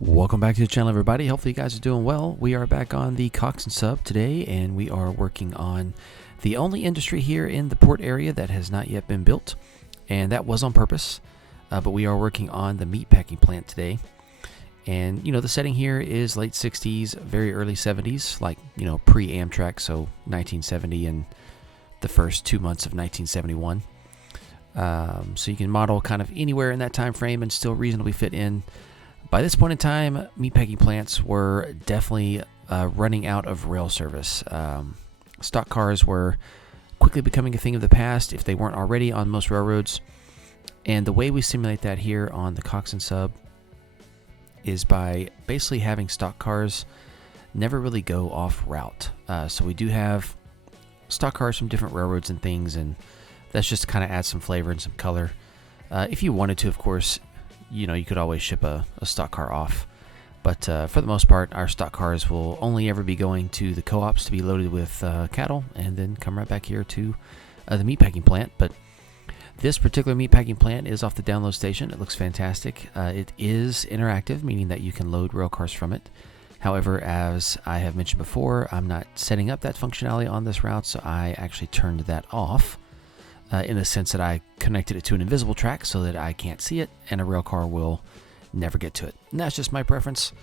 Welcome back to the channel, everybody. Hopefully you guys are doing well. We are back on the Coxton sub today, and we are working on the only industry here in the port area that has not yet been built, and that was on purpose. But we are working on the meatpacking plant today. And you know, the setting here is late 60s, very early 70s, like, you know, pre-Amtrak, so 1970 and the first 2 months of 1971. So you can model kind of anywhere in that time frame and still reasonably fit in. By this point in time, meatpacking plants were definitely running out of rail service. Stock cars were quickly becoming a thing of the past if they weren't already on most railroads. And the way we simulate that here on the Coxton sub is by basically having stock cars never really go off route. So we do have stock cars from different railroads and things, and that's just to kind of add some flavor and some color. If you wanted to, of course, you know, you could always ship a stock car off. But for the most part, our stock cars will only ever be going to the co-ops to be loaded with cattle and then come right back here to the meatpacking plant. But this particular meatpacking plant is off the download station. It looks fantastic. It is interactive, meaning that you can load rail cars from it. However, as I have mentioned before, I'm not setting up that functionality on this route, so I actually turned that off. In the sense that I connected it to an invisible track so that I can't see it and a rail car will never get to it. And that's just my preference,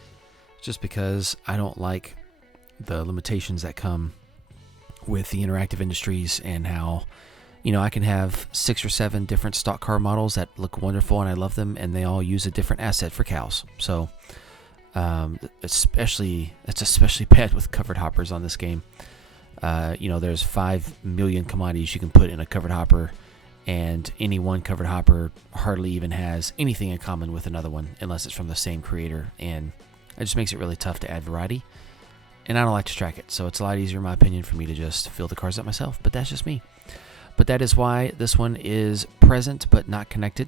just because I don't like the limitations that come with the interactive industries and how, you know, I can have 6 or 7 different stock car models that look wonderful and I love them, and they all use a different asset for cows. So it's especially bad with covered hoppers on this game. You know, there's 5 million commodities you can put in a covered hopper, and any one covered hopper hardly even has anything in common with another one unless it's from the same creator, and it just makes it really tough to add variety, and I don't like to track it, so it's a lot easier in my opinion for me to just fill the cars up myself, but that's just me. But that is why this one is present but not connected.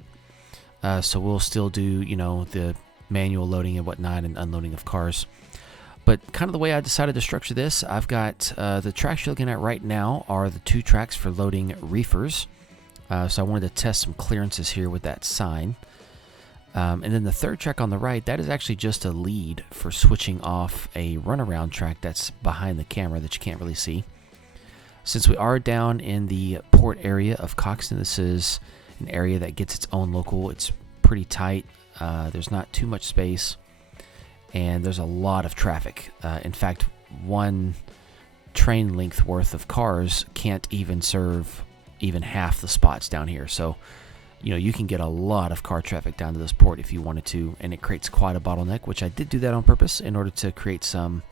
So we'll still do, you know, the manual loading and whatnot and unloading of cars. But kind of the way I decided to structure this, I've got the tracks you're looking at right now are the 2 tracks for loading reefers. So I wanted to test some clearances here with that sign. And then the 3rd track on the right, that is actually just a lead for switching off a runaround track that's behind the camera that you can't really see. Since we are down in the port area of Coxton, this is an area that gets its own local. It's pretty tight. There's not too much space. And there's a lot of traffic. In fact, one train length worth of cars can't even serve even half the spots down here. So, you know, you can get a lot of car traffic down to this port if you wanted to, and it creates quite a bottleneck, which I did do that on purpose in order to create some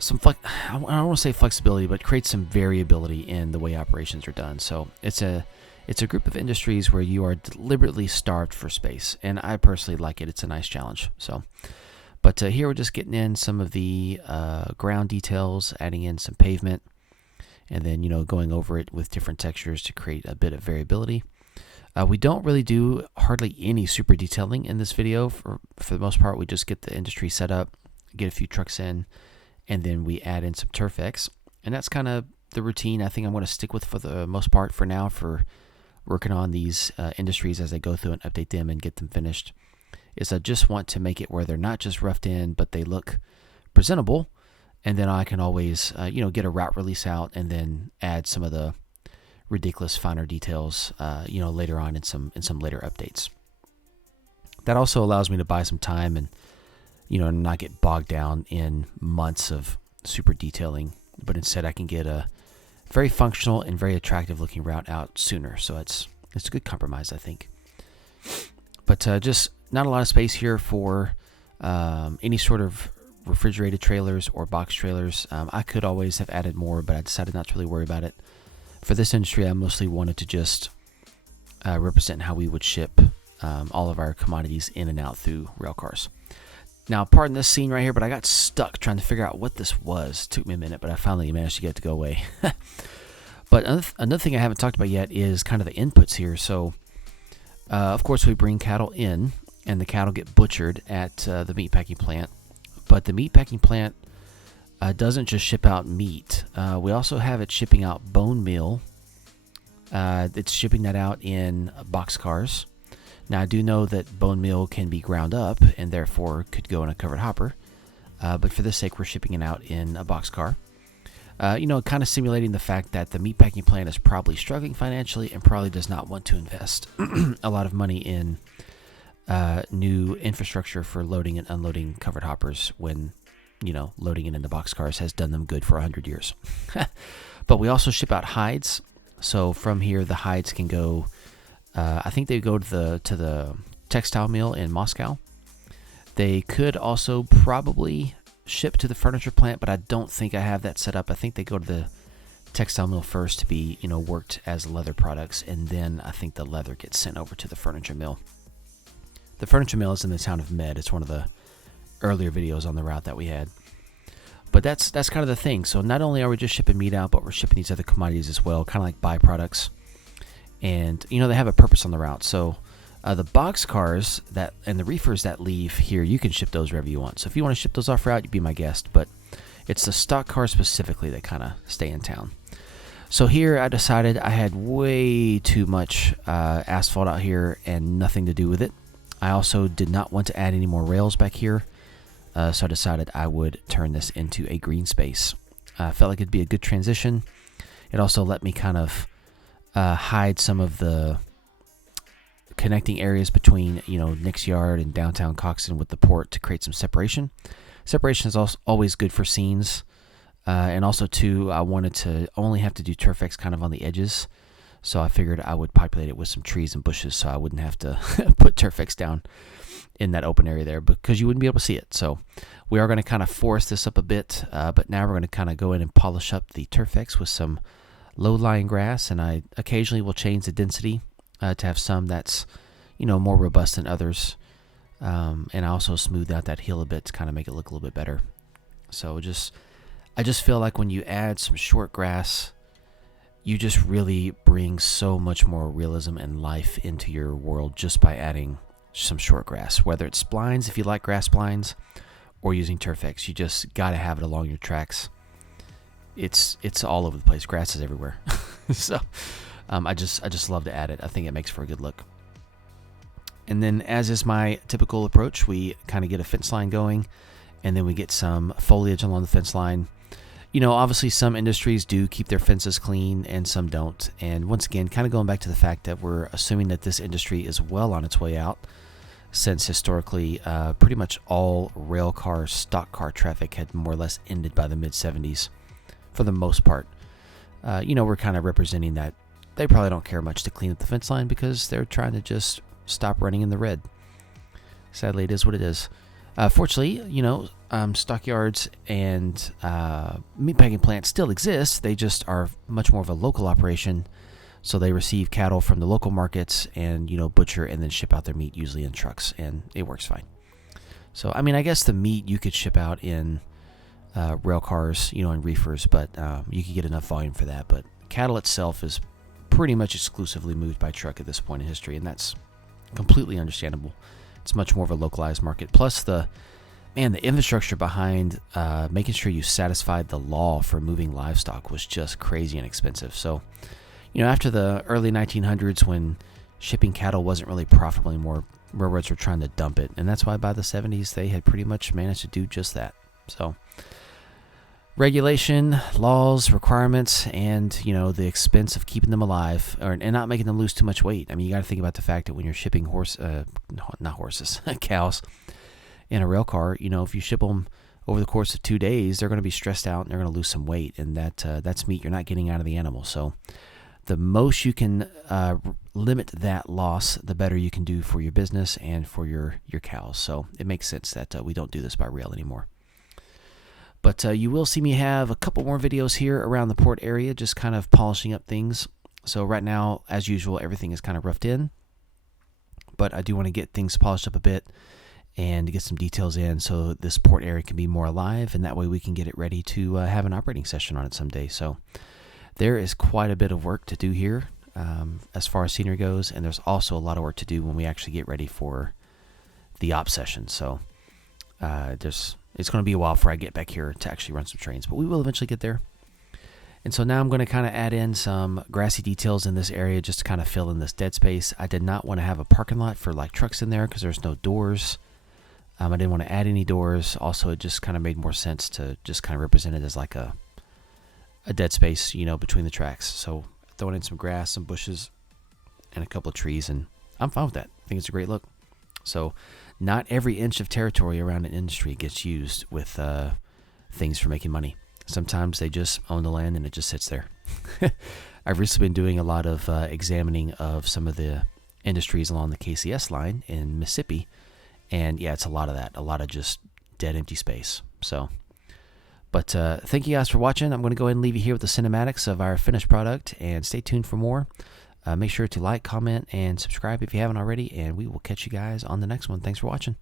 I don't want to say flexibility, but create some variability in the way operations are done. So it's a group of industries where you are deliberately starved for space, and I personally like it. It's a nice challenge. So, but here we're just getting in some of the ground details, adding in some pavement, and then, you know, going over it with different textures to create a bit of variability. We don't really do hardly any super detailing in this video. For the most part, we just get the industry set up, get a few trucks in, and then we add in some Turfex, and that's kind of the routine I think I'm going to stick with for the most part for now, for working on these industries as I go through and update them and get them finished. Is I just want to make it where they're not just roughed in, but they look presentable, and then I can always you know, get a route release out and then add some of the ridiculous finer details you know, later on in some later updates. That also allows me to buy some time and, you know, not get bogged down in months of super detailing, but instead I can get a very functional and very attractive looking route out sooner. So it's a good compromise, I think. But just not a lot of space here for any sort of refrigerated trailers or box trailers. I could always have added more, but I decided not to really worry about it. For this industry, I mostly wanted to just represent how we would ship all of our commodities in and out through rail cars. Now, pardon this scene right here, but I got stuck trying to figure out what this was. It took me a minute, but I finally managed to get it to go away. But another thing I haven't talked about yet is kind of the inputs here. So, of course, we bring cattle in, and the cattle get butchered at the meatpacking plant. But the meatpacking plant doesn't just ship out meat. We also have it shipping out bone meal. It's shipping that out in box cars. Now, I do know that bone meal can be ground up and therefore could go in a covered hopper, but for this sake, we're shipping it out in a boxcar. Kind of simulating the fact that the meatpacking plant is probably struggling financially and probably does not want to invest a lot of money in new infrastructure for loading and unloading covered hoppers when, loading it into boxcars has done them good for 100 years. But we also ship out hides. So from here, the hides can go, I think they go to the textile mill in Moscow. They could also probably ship to the furniture plant, but I don't think I have that set up. I think they go to the textile mill first to be, worked as leather products, and then I think the leather gets sent over to the furniture mill. The furniture mill is in the town of Med. It's one of the earlier videos on the route that we had. But that's kind of the thing. So not only are we just shipping meat out, but we're shipping these other commodities as well, kind of like byproducts. And, they have a purpose on the route. So the box cars and the reefers that leave here, you can ship those wherever you want. So if you want to ship those off route, you'd be my guest. But it's the stock cars specifically that kind of stay in town. So here I decided I had way too much asphalt out here and nothing to do with it. I also did not want to add any more rails back here. So I decided I would turn this into a green space. I felt like it'd be a good transition. It also let me kind of hide some of the connecting areas between, Nick's yard and downtown Coxton with the port to create some separation. Separation is also always good for scenes. And also, too, I wanted to only have to do Turfex kind of on the edges. So I figured I would populate it with some trees and bushes so I wouldn't have to put Turfex down in that open area there because you wouldn't be able to see it. So we are going to kind of forest this up a bit, but now we're going to kind of go in and polish up the Turfex with some low-lying grass, and I occasionally will change the density to have some that's, more robust than others. And I also smooth out that hill a bit to kind of make it look a little bit better. So I just feel like when you add some short grass, you just really bring so much more realism and life into your world just by adding some short grass, whether it's splines, if you like grass splines, or using Turfex. You just got to have it along your tracks. It's all over the place. Grass is everywhere. So I just love to add it. I think it makes for a good look. And then, as is my typical approach, we kind of get a fence line going, and then we get some foliage along the fence line. Obviously some industries do keep their fences clean and some don't. And once again, kind of going back to the fact that we're assuming that this industry is well on its way out, since historically pretty much all rail car, stock car traffic had more or less ended by the mid-70s for the most part. We're kind of representing that they probably don't care much to clean up the fence line because they're trying to just stop running in the red. Sadly, it is what it is. Fortunately, stockyards and meatpacking plants still exist. They just are much more of a local operation. So they receive cattle from the local markets and, butcher and then ship out their meat usually in trucks, and it works fine. So, I guess the meat you could ship out in rail cars, and reefers, but you could get enough volume for that. But cattle itself is pretty much exclusively moved by truck at this point in history, and that's completely understandable. It's much more of a localized market. Plus the infrastructure behind making sure you satisfied the law for moving livestock was just crazy and expensive. So, after the early 1900s when shipping cattle wasn't really profitable anymore, railroads were trying to dump it. And that's why by the 70s they had pretty much managed to do just that. So regulation, laws, requirements, and, the expense of keeping them alive and not making them lose too much weight. You got to think about the fact that when you're shipping cows in a rail car, if you ship them over the course of 2 days, they're going to be stressed out and they're going to lose some weight, and that's meat you're not getting out of the animal. So the most you can limit that loss, the better you can do for your business and for your cows. So it makes sense that we don't do this by rail anymore. But you will see me have a couple more videos here around the port area, just kind of polishing up things. So right now, as usual, everything is kind of roughed in. But I do want to get things polished up a bit and get some details in so this port area can be more alive, and that way we can get it ready to have an operating session on it someday. So there is quite a bit of work to do here as far as scenery goes, and there's also a lot of work to do when we actually get ready for the op session. So it's going to be a while before I get back here to actually run some trains, but we will eventually get there. And so now I'm going to kind of add in some grassy details in this area just to kind of fill in this dead space. I did not want to have a parking lot for like trucks in there because there's no doors. I didn't want to add any doors. Also, it just kind of made more sense to just kind of represent it as like a dead space, you know, between the tracks. So throwing in some grass, some bushes, and a couple of trees, and I'm fine with that. I think it's a great look. So not every inch of territory around an industry gets used with things for making money. Sometimes they just own the land and it just sits there. I've recently been doing a lot of examining of some of the industries along the KCS line in Mississippi. And yeah, it's a lot of that, a lot of just dead, empty space. So, but thank you guys for watching. I'm going to go ahead and leave you here with the cinematics of our finished product, and stay tuned for more. Make sure to like, comment, and subscribe if you haven't already, and we will catch you guys on the next one. Thanks for watching.